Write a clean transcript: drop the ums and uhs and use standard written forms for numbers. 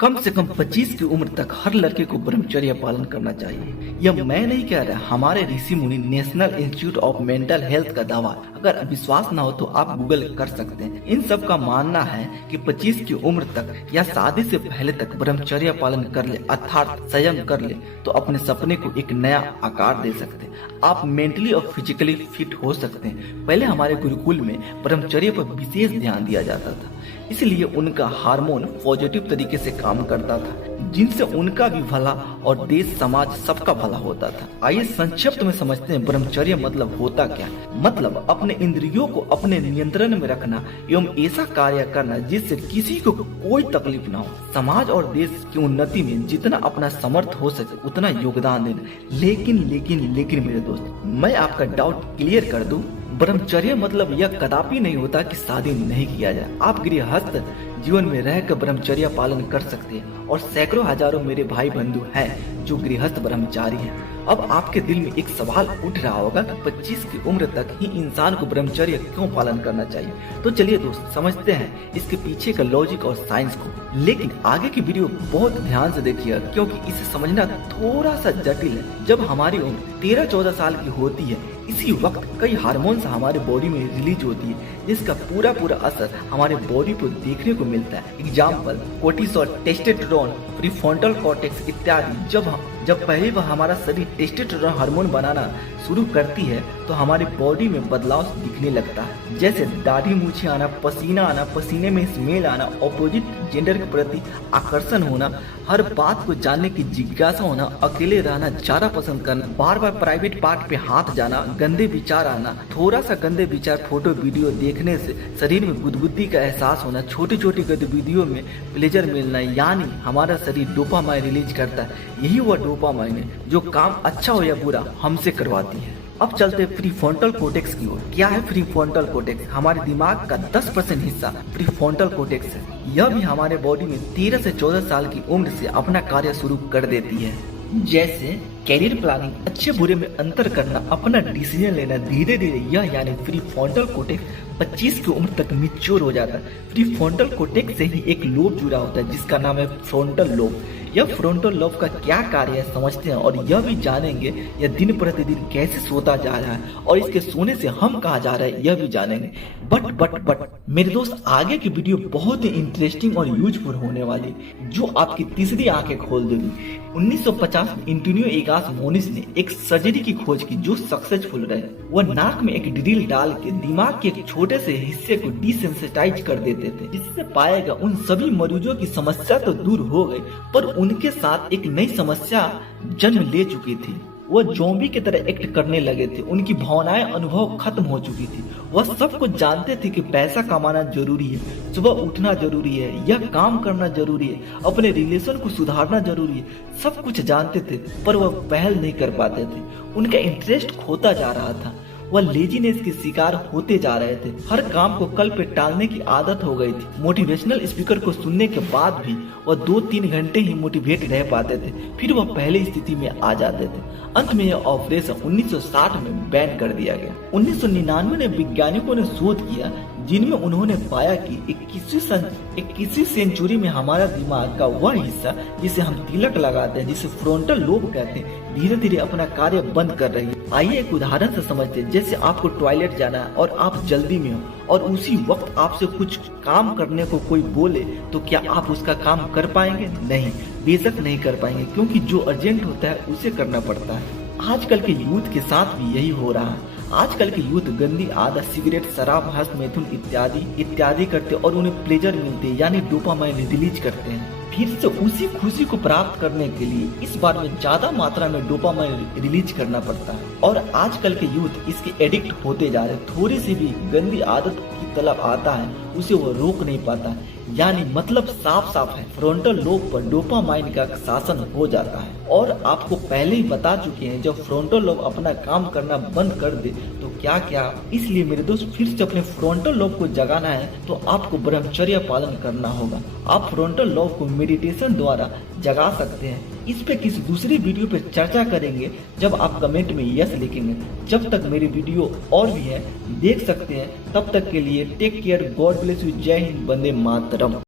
कम से कम 25 की उम्र तक हर लड़के को ब्रह्मचर्य पालन करना चाहिए। यह मैं नहीं कह रहा, हमारे ऋषि मुनि national institute of mental health का दावा। अगर विश्वास ना हो तो आप गूगल कर सकते हैं। इन सब का मानना है कि 25 की उम्र तक या शादी से पहले तक ब्रह्मचर्य पालन कर ले अर्थात संयम कर ले तो अपने सपने को एक नया आकार दे सकते हैं। आप मेंटली और फिजिकली फिट हो सकते हैं। पहले हमारे गुरुकुल में ब्रह्मचर्य पर विशेष ध्यान दिया जाता था, इसलिए उनका हार्मोन पॉजिटिव तरीके से काम करता था, जिनसे उनका भी भला और देश समाज सबका भला होता था। आइए संक्षिप्त में समझते हैं ब्रह्मचर्य मतलब होता क्या है। मतलब अपने इंद्रियों को अपने नियंत्रण में रखना एवं ऐसा कार्य करना जिससे किसी को कोई तकलीफ ना हो। समाज और देश की उन्नति में जितना अपना समर्थ हो सके उतना योगदान देना। लेकिन मेरे दोस्त, मैं आपका डाउट क्लियर कर दूं, ब्रह्मचर्य मतलब यह कदापि नहीं होता कि शादी नहीं किया जाए। आप गृहस्थ जीवन में रहकर ब्रह्मचर्य पालन कर सकते हैं और सैकड़ों हजारों मेरे भाई बंधु हैं जो गृहस्थ ब्रह्मचारी हैं। अब आपके दिल में एक सवाल उठ रहा होगा कि 25 की उम्र तक ही इंसान को ब्रह्मचर्य क्यों पालन करना चाहिए। तो चलिए दोस्त समझते हैं इसके पीछे का लॉजिक और साइंस को। लेकिन आगे की वीडियो बहुत ध्यान से देखिएगा क्योंकि इसे समझना थोड़ा सा जटिल है। जब हमारी उम्र 13-14 साल की होती है, इसी वक्त कई हार्मोन्स हमारे बॉडी में रिलीज होती है जिसका पूरा असर हमारे बॉडी पर देखने को मिलता है। Example cortisol, testosterone, prefrontal cortex इत्यादि। जब पहली बार हमारा शरीर टेस्टोस्टेरोन हार्मोन बनाना शुरू करती है तो हमारी बॉडी में बदलाव दिखने लगता है, जैसे दाढ़ी मूछें आना, पसीना आना, पसीने में स्मेल आना, ऑपोजिट जेंडर के प्रति आकर्षण होना, हर बात को जानने की जिज्ञासा होना, अकेले रहना ज्यादा पसंद करना, बार बार प्राइवेट पार्ट पे हाथ जाना, गंदे विचार आना, थोड़ा सा गंदे विचार फोटो वीडियो देखने से शरीर में गुदगुदी का एहसास होना, छोटी छोटी गतिविधियों में प्लेजर मिलना, यानी हमारा शरीर डोपामाइन रिलीज करता है। यही वह डोपामाइन है जो काम अच्छा हो या बुरा हमसे करवाती है। अब चलते हैं प्रीफ्रंटल कॉर्टेक्स की ओर। क्या है प्रीफ्रंटल कॉर्टेक्स? हमारे दिमाग का 10% हिस्सा प्रीफ्रंटल कॉर्टेक्स है। यह भी हमारे बॉडी में 13 से 14 साल की उम्र से अपना कार्य शुरू कर देती है, जैसे कैरियर प्लानिंग, अच्छे बुरे में अंतर करना, अपना डिसीजन लेना। धीरे धीरे यह यानी प्रीफ्रंटल कॉर्टेक्स 25 की उम्र तक मैच्योर हो जाता है। प्रीफ्रंटल कॉर्टेक्स से ही एक लोब जुड़ा होता है जिसका नाम है फ्रंटल लोब। यह फ्रंटल लोब का क्या कार्य है समझते हैं और यह भी जानेंगे यह दिन प्रतिदिन कैसे सोता जा रहा है और इसके सोने से हम कहाँ जा रहे हैं यह भी जानेंगे। बट मेरे दोस्त, आगे की वीडियो बहुत ही इंटरेस्टिंग और यूजफुल होने वाली जो आपकी तीसरी आंखें खोल देगी। 1950 में एंटोनियो एगास मोनिस ने एक सर्जरी की खोज की जो सक्सेसफुल रहे। वह नाक में एक ड्रिल डाल के दिमाग के एक छोटे से हिस्से को डिसेंसिटाइज कर देते थे, जिससे पाएगा उन सभी मरीजों की समस्या तो दूर हो गई पर उनके साथ एक नई समस्या जन्म ले चुकी थी। वह ज़ॉम्बी की तरह एक्ट करने लगे थे, उनकी भावनाएं अनुभव खत्म हो चुकी थी। वह सब कुछ जानते थे कि पैसा कमाना जरूरी है, सुबह उठना जरूरी है, यह काम करना जरूरी है, अपने रिलेशन को सुधारना जरूरी है। सब कुछ जानते थे पर वह पहल नहीं कर पाते थे। उनका इंटरेस्ट खोता जा रहा था, वह लेजीनेस के शिकार होते जा रहे थे। हर काम को कल पे टालने की आदत हो गई थी। मोटिवेशनल स्पीकर को सुनने के बाद भी वह 2-3 घंटे ही मोटिवेट रह पाते थे, फिर वह पहले स्थिति में आ जाते थे। अंत में यह ऑपरेशन 1960 में बैन कर दिया गया। 1999 में वैज्ञानिकों ने शोध किया जिनमें उन्होंने पाया कि 21वीं सेंचुरी में हमारा दिमाग का वह हिस्सा जिसे हम तिलक लगाते हैं, जिसे फ्रंटल लोब कहते हैं, धीरे धीरे अपना कार्य बंद कर रही है। आइए एक उदाहरण से समझते हैं। जैसे आपको टॉयलेट जाना है और आप जल्दी में हो और उसी वक्त आपसे कुछ काम करने को कोई बोले तो क्या आप उसका काम कर पाएंगे? नहीं, बेशक नहीं कर पाएंगे, क्योंकि जो अर्जेंट होता है उसे करना पड़ता है। आजकल के यूथ के साथ भी यही हो रहा है। आजकल के यूथ गंदी आदत, सिगरेट, शराब, हस्त मैथुन इत्यादि करते और उन्हें प्लेजर मिलते यानी डोपामाइन रिलीज करते हैं। फिर से उसी खुशी को प्राप्त करने के लिए इस बार में ज्यादा मात्रा में डोपामाइन रिलीज करना पड़ता है और आजकल के यूथ इसके एडिक्ट होते जा रहे हैं। थोड़ी सी भी गंदी आदत की तलब आता है उसे वो रोक नहीं पाता। यानी मतलब साफ है, फ्रंटल लोब पर डोपामाइन का शासन हो जाता है। और आपको पहले ही बता चुके हैं जब फ्रंटल लोब अपना काम करना बंद कर दे तो क्या। इसलिए मेरे दोस्त, फिर से अपने फ्रंटल लोब को जगाना है तो आपको ब्रह्मचर्य पालन करना होगा। आप फ्रंटल लोब को मेडिटेशन द्वारा जगा सकते हैं। इस पे किसी दूसरी वीडियो पे चर्चा करेंगे जब आप कमेंट में यस लिखेंगे। जब तक मेरी वीडियो और भी है देख सकते हैं। तब तक के लिए take care, God bless you, जय हिंद, वंदे मातरम।